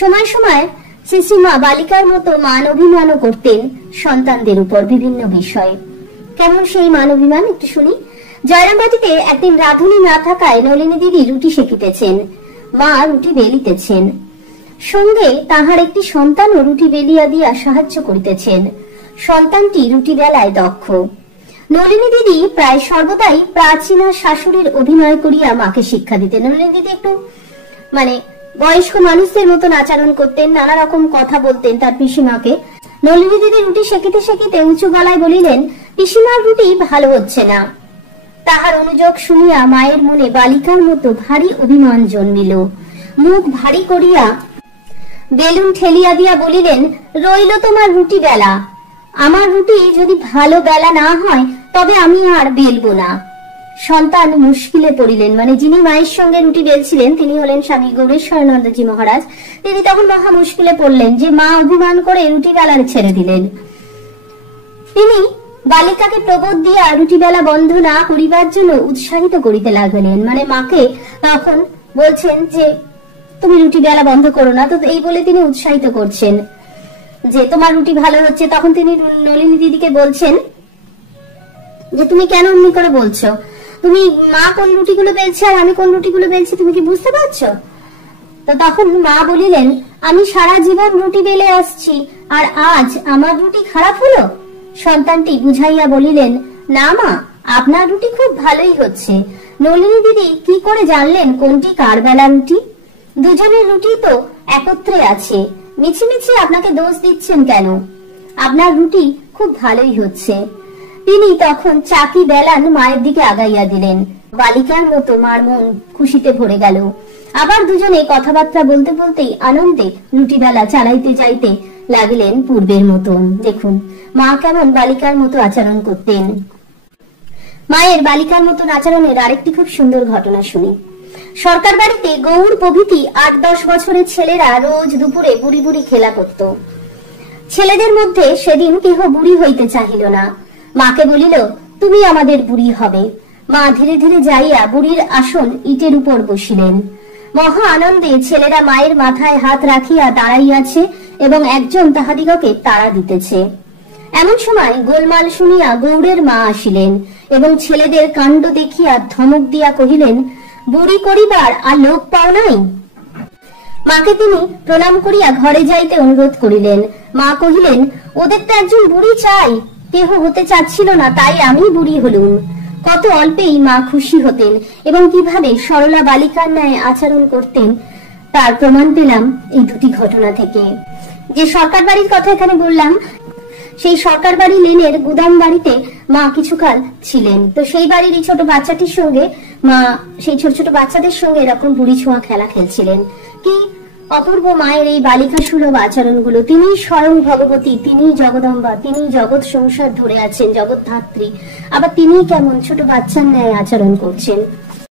সময় সময় শ্রীশ্রীমা বালিকার মতো মান অভিমানও করতেন সন্তানদের উপর বিভিন্ন বিষয়ে। কেমন সেই মান অভিমান একটু শুনি। জয়রামবাটিতে একদিন রাঁধুনি না থাকায় নলিনী দিদি রুটি সেকিতেছেন, মা রুটি বেলিতেছেন, সঙ্গে তাহার একটি সন্তানও রুটি বেলিয়া দিয়া সাহায্য করিতেছেন। সন্তানটি রুটি বেলায় দক্ষ। নলিনী দিদি প্রায় সর্বদাই প্রাচীনা শাশুড়ির অভিনয় করিয়া মাকে শিক্ষা দিতেন। নলিনী দিদি একটু বয়স্ক মানুষদের মতন আচরণ করতেন, নানা রকম কথা বলতেন তার পিসিমাকে। নলিনী দিদি রুটি সেকিতে সেকিতে উঁচু গলায় বলিলেন, পিসিমার রুটি ভালো হচ্ছে না। তাহার অনুযোগ শুনিয়া মায়ের মনে বালিকার মতো ভারী অভিমান জন্মিল। মুখ ভারী করিয়া বেলুন ঠেলিয়া দিয়া বলিলেন, রইল তোমার রুটি বেলা, আমার রুটি যদি ভালো বেলা না হয় তবে আমি আর বেলবো না। সন্তান মুশকিলে পড়িলেন, যিনি মায়ের সঙ্গে রুটি বেলছিলেন তিনি হলেন স্বামী গৌরেশ্বরানন্দজি মহারাজ। তিনি তখন মহা মুশকিলে পড়লেন যে মা অভিমান করে রুটি বেলার ছেড়ে দিলেন। তিনি বালিকাকে প্রবোধ দিয়া রুটি বেলা বন্ধ না করিবার জন্য উৎসাহিত করিতে লাগলেন। মাকে তখন বলছেন যে তুমি রুটি বেলা বন্ধ করো না, তো এই বলে তিনি উৎসাহিত করছেন যে তোমার রুটি ভালো হচ্ছে। তখন তিনি নলিনী দিদিকে বলছেন যে তুমি কেন এমনি করে বলছো, তুমি মা কোন রুটিগুলো বেলছে আর আমি কোন রুটিগুলো বেলছি তুমি কি বুঝতে পারছো? তো তখন মা বলিলেন, আমি সারা জীবন রুটি বেলে আসছি আর আজ আমার রুটি খারাপ হলো? সন্তানটি বুঝাইয়া বলিলেন, না মা, আপনার রুটি খুব ভালোই হচ্ছে। নলিনী দিদি কি করে জানলেন কোনটি কার বেলা রুটি? দুজনের রুটি তো একত্রে আছে, মিছিমিছি আপনাকে দোষ দিচ্ছেন কেন? আপনার রুটি খুব ভালোই হচ্ছে। তিনি তখন চাকি বেলান মায়ের দিকে আগাইয়া দিলেন। বালিকার মতো মার মন খুশিতে ভরে গেল। আবার দুজনে কথাবার্তা বলতে বলতেই আনন্দে রুটি বেলা চালাইতে যাইতে লাগিলেন পূর্বের মতন। দেখুন মা কেমন বালিকার মতো আচরণ করতেন। মায়ের বালিকার মতন আচরণের আরেকটি খুব সুন্দর ঘটনা শুনি। সরকার বাড়িতে গৌর প্রভৃতি 8-10 বছরের ছেলেরা রোজ দুপুরে বুড়ি বুড়ি খেলা করত। ছেলেদের মধ্যে সেদিন কেহ বুড়ি হইতে চাহিল না। মাকে বলিল, তুমি আমাদের বুড়ি হবে। মা ধীরে ধীরে যাইয়া বুড়ির আসন ইটের উপর বসিলেন। মহা আনন্দে ছেলেরা মায়ের মাথায় হাত রাখিয়া দাঁড়াইয়াছে এবং একজন তাহাদিগকে তাড়া দিতেছে। এমন সময় গোলমাল শুনিয়া গৌরের মা আসিলেন এবং ছেলেদের কাণ্ড দেখিয়া ধমক দিয়া কহিলেন, বুড়ি করিবার আর লোক পাও নাই? মাকে তিনি প্রণাম করিয়া ঘরে যাইতে অনুরোধ করিলেন। মা কহিলেন, ওদের তো একজন বুড়ি চাই, কেহ হতে চাচ্ছিল না, তাই আমি বুড়ি হলুম। কত অল্পেই মা খুশি হতেন এবং কিভাবে সরলা বালিকার ন্যায় আচরণ করতেন তার প্রমাণ পেলাম এই দুটি ঘটনা থেকে। যে সরকার বাড়ির কথা এখানে বললাম, সেই সরকার বাড়ি লেনের গুদাম বাড়িতে মা কিছুকাল ছিলেন। তো সেই বাড়ির ছোট বাচ্চাটির সঙ্গে মা সেই ছোট ছোট বাচ্চাদের সঙ্গে এরকম বুড়ি ছোঁয়া খেলা খেলছিলেন। কি অপূর্ব মায়ের এই বালিকা সুলভ আচরণগুলো! তিনি স্বয়ং ভগবতী, তিনি জগদম্বা, তিনি জগৎ সংসার ধরে আছেন, জগৎ ধাত্রী, আবার তিনি কেমন ছোট বাচ্চার ন্যায় আচরণ করছেন।